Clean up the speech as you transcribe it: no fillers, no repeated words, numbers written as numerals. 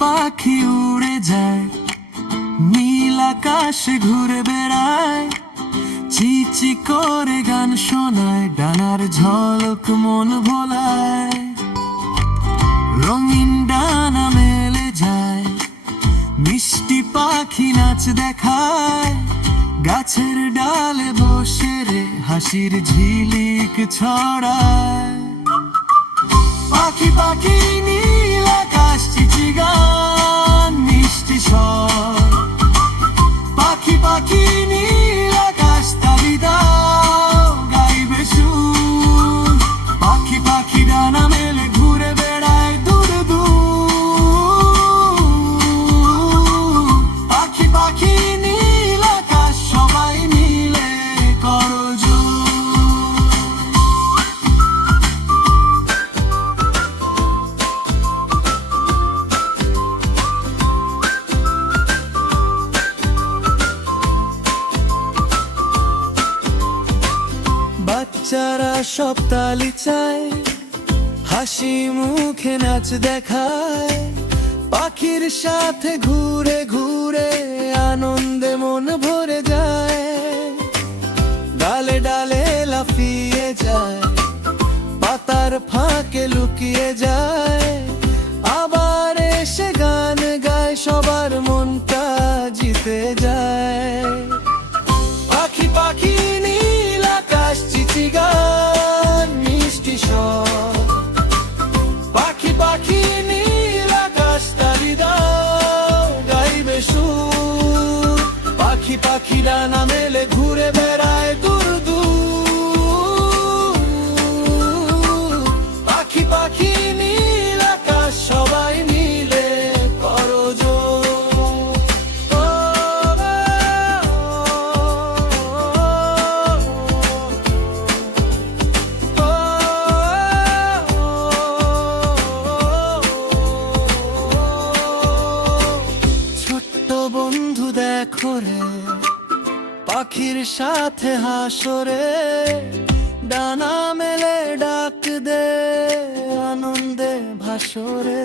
পাখি উড়ে যায়, নীল আকাশে ঘুরে বেড়ায়, চিচি করে গান শোনায়, ডানার ঝলক মন ভোলায়। রঙিন ডানা মেলে যায়, মিষ্টি পাখি নাচ দেখায়, গাছের ডালে বসে রে হাসির ঝিলিক ছড়ায়। পাখি পাখি নীল আকাশ, চিচি গান মিষ্টি স্বর। পাখি পাখি নীল আকাশ, তালি দাও গাইবে সুর। পাখি পাখি ডানা মেলে ঘুরে বেড়ায় দূর দূর। পাখি পাখি নীল আকাশ, সবাই মিলে করজোড়। বাচ্চারা সব তালি চায়, হাসি মুখে নাচ দেখায়, পাখির সাথে ঘুরে ঘুরে আনন্দে মন ভরে যায়। ডালে ডালে লাফিয়ে যায়, পাতার ফাঁকে লুকিয়ে যায়, আবার এসে গান গায়, সবার মনটা জিতে যায়। পাখি পাখি নীল আকাশ, চিচি গান মিষ্টি স্বর। পাখি পাখি নীল আকাশ, তালি দাও গাইবে সুর। পাখি পাখি ডানা মেলে ঘুরে বেড়ায় দূর দূর। পাখি পাখি নীল আকাশ, সবাই মিলে করজোড়। বন্ধু দেখো রে, পাখির সাথে হাসরে, ডানা মেলে ডাক দে আনন্দে ভাসরে।